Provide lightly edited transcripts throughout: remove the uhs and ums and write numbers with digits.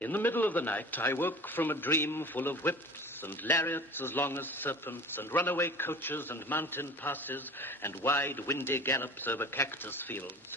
In the middle of the night, I woke from a dream full of whips and lariats as long as serpents, and runaway coaches and mountain passes, and wide, windy gallops over cactus fields.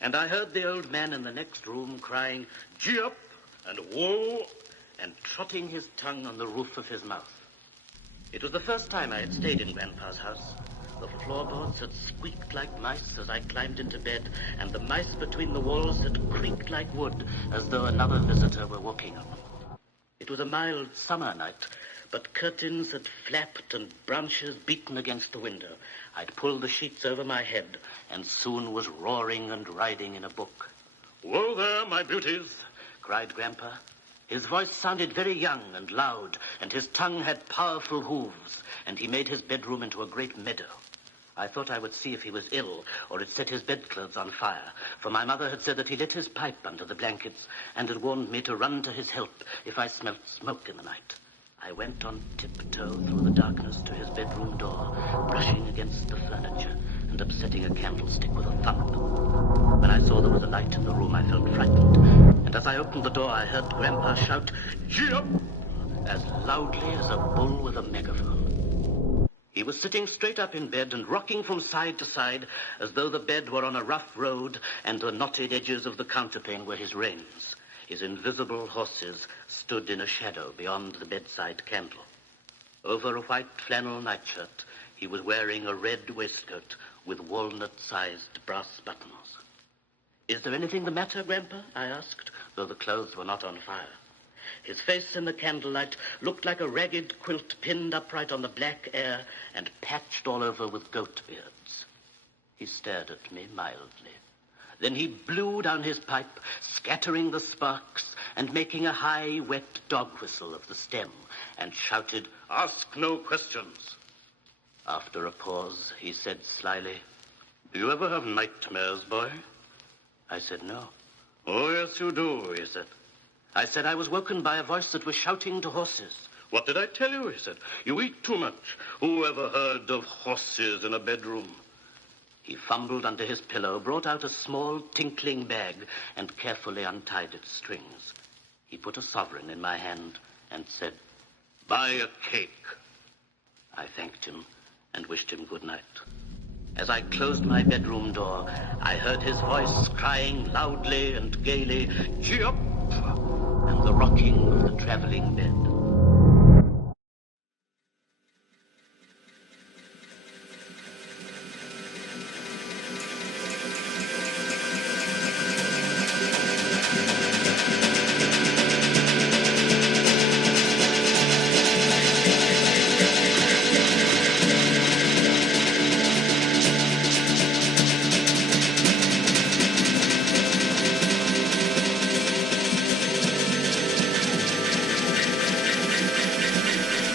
And I heard the old man in the next room crying, "Gee up!" and "Whoa!" and trotting his tongue on the roof of his mouth. It was the first time I had stayed in Grandpa's house. The floorboards had squeaked like mice as I climbed into bed, and the mice between the walls had creaked like wood as though another visitor were walking on them. It was a mild summer night, but curtains had flapped and branches beaten against the window. I'd pulled the sheets over my head and soon was roaring and riding in a book. "Whoa there, my beauties," cried Grandpa. His voice sounded very young and loud, and his tongue had powerful hooves, and he made his bedroom into a great meadow. I thought I would see if he was ill or had set his bedclothes on fire, for my mother had said that he lit his pipe under the blankets and had warned me to run to his help if I smelt smoke in the night. I went on tiptoe through the darkness to his bedroom door, brushing against the furniture and upsetting a candlestick with a thump. When I saw there was a light in the room, I felt frightened, and as I opened the door, I heard Grandpa shout, "Gee up!" as loudly as a bull with a megaphone. He was sitting straight up in bed and rocking from side to side as though the bed were on a rough road and the knotted edges of the counterpane were his reins. His invisible horses stood in a shadow beyond the bedside candle. Over a white flannel nightshirt, he was wearing a red waistcoat with walnut-sized brass buttons. "Is there anything the matter, Grandpa?" I asked, though the clothes were not on fire. His face in the candlelight looked like a ragged quilt pinned upright on the black air and patched all over with goat beards. He stared at me mildly. Then he blew down his pipe, scattering the sparks and making a high, wet dog whistle of the stem, and shouted, "Ask no questions." After a pause, he said slyly, "Do you ever have nightmares, boy?" I said, "No." "Oh, yes, you do," he said. I said I was woken by a voice that was shouting to horses. "What did I tell you?" he said. "You eat too much. Who ever heard of horses in a bedroom?" He fumbled under his pillow, brought out a small tinkling bag, and carefully untied its strings. He put a sovereign in my hand and said, "Buy a cake." I thanked him and wished him good night. As I closed my bedroom door, I heard his voice crying loudly and gaily, "Gee up!" and the rocking of the traveling bed.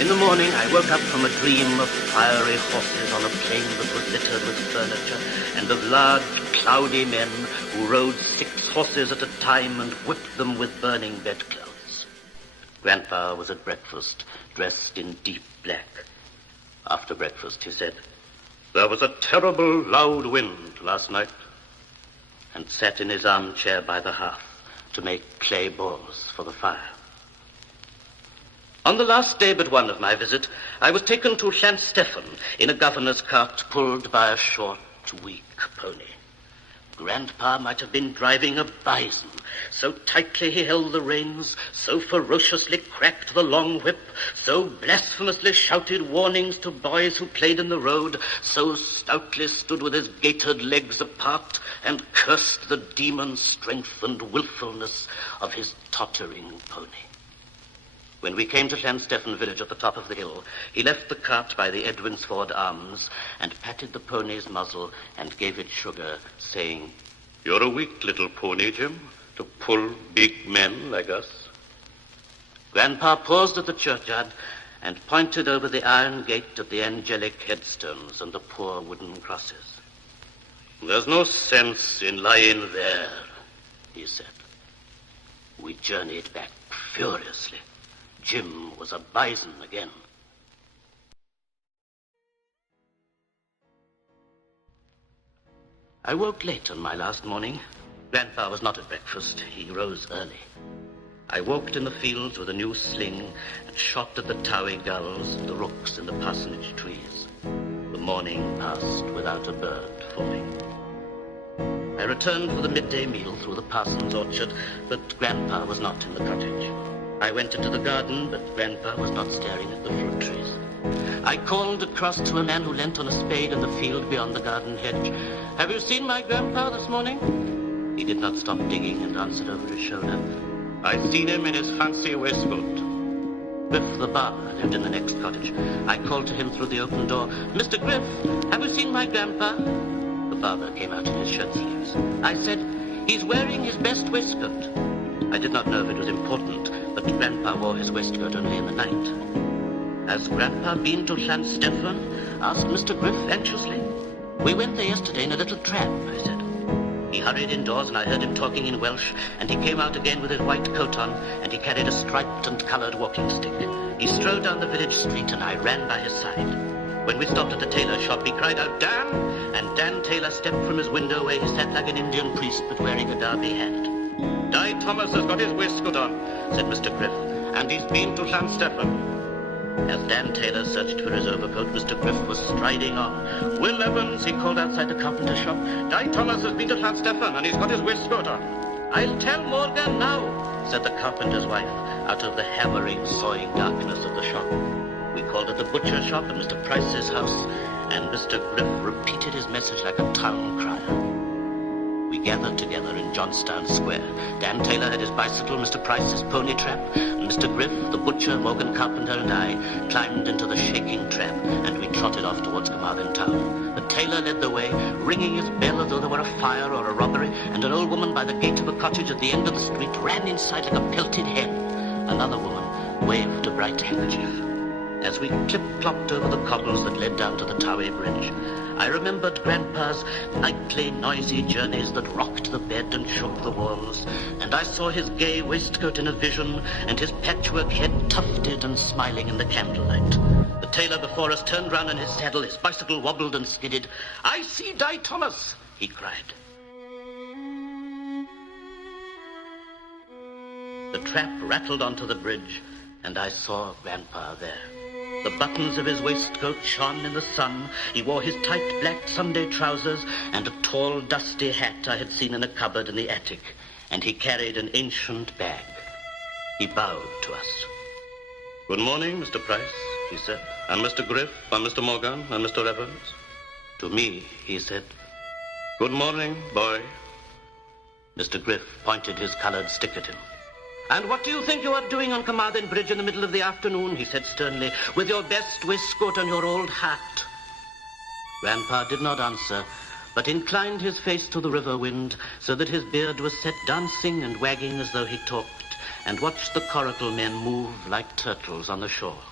In the morning, I woke up from a dream of fiery horses on a plain that was littered with furniture, and of large, cloudy men who rode 6 horses at a time and whipped them with burning bedclothes. Grandpa was at breakfast, dressed in deep black. After breakfast, he said, "There was a terrible loud wind last night," and sat in his armchair by the hearth to make clay balls for the fire. On the last day but one of my visit, I was taken to Llanstefan in a governor's cart pulled by a short, weak pony. Grandpa might have been driving a bison. So tightly he held the reins, so ferociously cracked the long whip, so blasphemously shouted warnings to boys who played in the road, so stoutly stood with his gaitered legs apart and cursed the demon strength and willfulness of his tottering pony. When we came to Llanstefan village at the top of the hill, he left the cart by the Edwinsford Arms and patted the pony's muzzle and gave it sugar, saying, "You're a weak little pony, Jim, to pull big men like us." Grandpa paused at the churchyard and pointed over the iron gate at the angelic headstones and the poor wooden crosses. "There's no sense in lying there," he said. We journeyed back furiously. Jim was a bison again. I woke late on my last morning. Grandpa was not at breakfast. He rose early. I walked in the fields with a new sling and shot at the towy gulls and the rooks in the parsonage trees. The morning passed without a bird for me. I returned for the midday meal through the parson's orchard, but Grandpa was not in the cottage. I went into the garden, but Grandpa was not staring at the fruit trees. I called across to a man who leant on a spade in the field beyond the garden hedge. "Have you seen my Grandpa this morning?" He did not stop digging and answered over his shoulder, "I've seen him in his fancy waistcoat." Griff the barber lived in the next cottage. I called to him through the open door, "Mr. Griff, have you seen my Grandpa?" The barber came out in his shirt sleeves. I said, "He's wearing his best waistcoat." I did not know if it was important, but Grandpa wore his waistcoat only in the night. "Has Grandpa been to Llanstefan?" asked Mr. Griff anxiously. "We went there yesterday in a little trap," I said. He hurried indoors, and I heard him talking in Welsh, and he came out again with his white coat on, and he carried a striped and coloured walking stick. He strode down the village street, and I ran by his side. When we stopped at the tailor shop, he cried out, "Dan!" And Dan Taylor stepped from his window where he sat like an Indian priest, but wearing a derby hat. "Di Thomas has got his waistcoat on," said Mr. Griff, "and he's been to Llanstefan." As Dan Taylor searched for his overcoat, Mr. Griff was striding on. "Will Evans," he called outside the carpenter shop, "Di Thomas has been to Llanstefan, and he's got his waistcoat on." "I'll tell Morgan now," said the carpenter's wife, out of the hammering, sawing darkness of the shop. We called at the butcher shop at Mr. Price's house, and Mr. Griff repeated his message like a town crier. We gathered together in Johnstown Square. Dan Taylor had his bicycle, Mr. Price his pony trap, and Mr. Griff, the butcher, Morgan Carpenter, and I climbed into the shaking trap, and we trotted off towards Carmarthen town. The tailor led the way, ringing his bell as though there were a fire or a robbery, and an old woman by the gate of a cottage at the end of the street ran inside like a pelted hen. Another woman waved a bright handkerchief. As we clip-clopped over the cobbles that led down to the Towie Bridge, I remembered Grandpa's nightly noisy journeys that rocked the bed and shook the walls, and I saw his gay waistcoat in a vision, and his patchwork head tufted and smiling in the candlelight. The tailor before us turned round in his saddle, his bicycle wobbled and skidded. "I see Di Thomas," he cried. The trap rattled onto the bridge, and I saw Grandpa there. The buttons of his waistcoat shone in the sun. He wore his tight black Sunday trousers and a tall, dusty hat I had seen in a cupboard in the attic, and he carried an ancient bag. He bowed to us. "Good morning, Mr. Price," he said, "and Mr. Griff, and Mr. Morgan, and Mr. Evans." To me, he said, "Good morning, boy." Mr. Griff pointed his coloured stick at him. "And what do you think you are doing on Carmarthen Bridge in the middle of the afternoon," he said sternly, "with your best waistcoat and your old hat?" Grandpa did not answer, but inclined his face to the river wind so that his beard was set dancing and wagging as though he talked, and watched the coracle men move like turtles on the shore.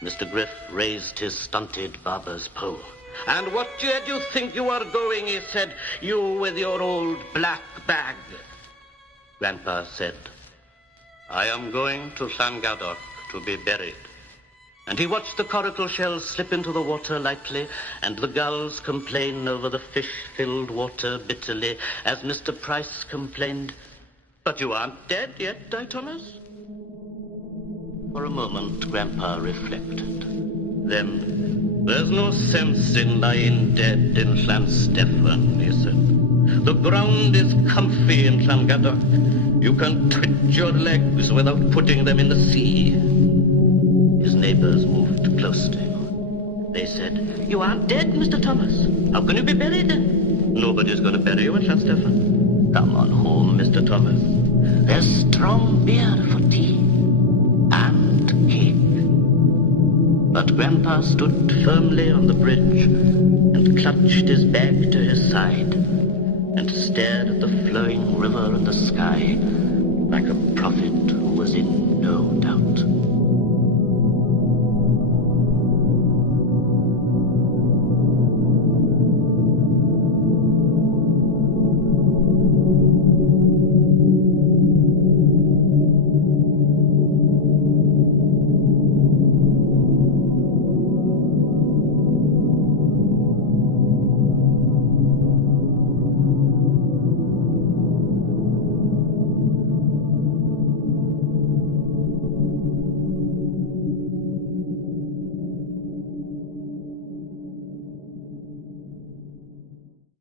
Mr. Griff raised his stunted barber's pole. "And what do you think you are going," he said, "you with your old black bag?" Grandpa said, "I am going to Llangadog to be buried." And he watched the coracle shells slip into the water lightly, and the gulls complain over the fish-filled water bitterly, as Mr. Price complained, "But you aren't dead yet, Di Thomas?" For a moment, Grandpa reflected. Then, "There's no sense in lying dead in Llanstefan," he said. "The ground is comfy in Llangadog. You can twitch your legs without putting them in the sea." His neighbors moved close to him. They said, "You aren't dead, Mr. Thomas. How can you be buried then?" "Nobody's going to bury you at Llanstefan. Come on home, Mr. Thomas. There's strong beer for tea and cake." But Grandpa stood firmly on the bridge and clutched his bag to his side and stared at the flowing river and the sky like a prophet who was in no doubt.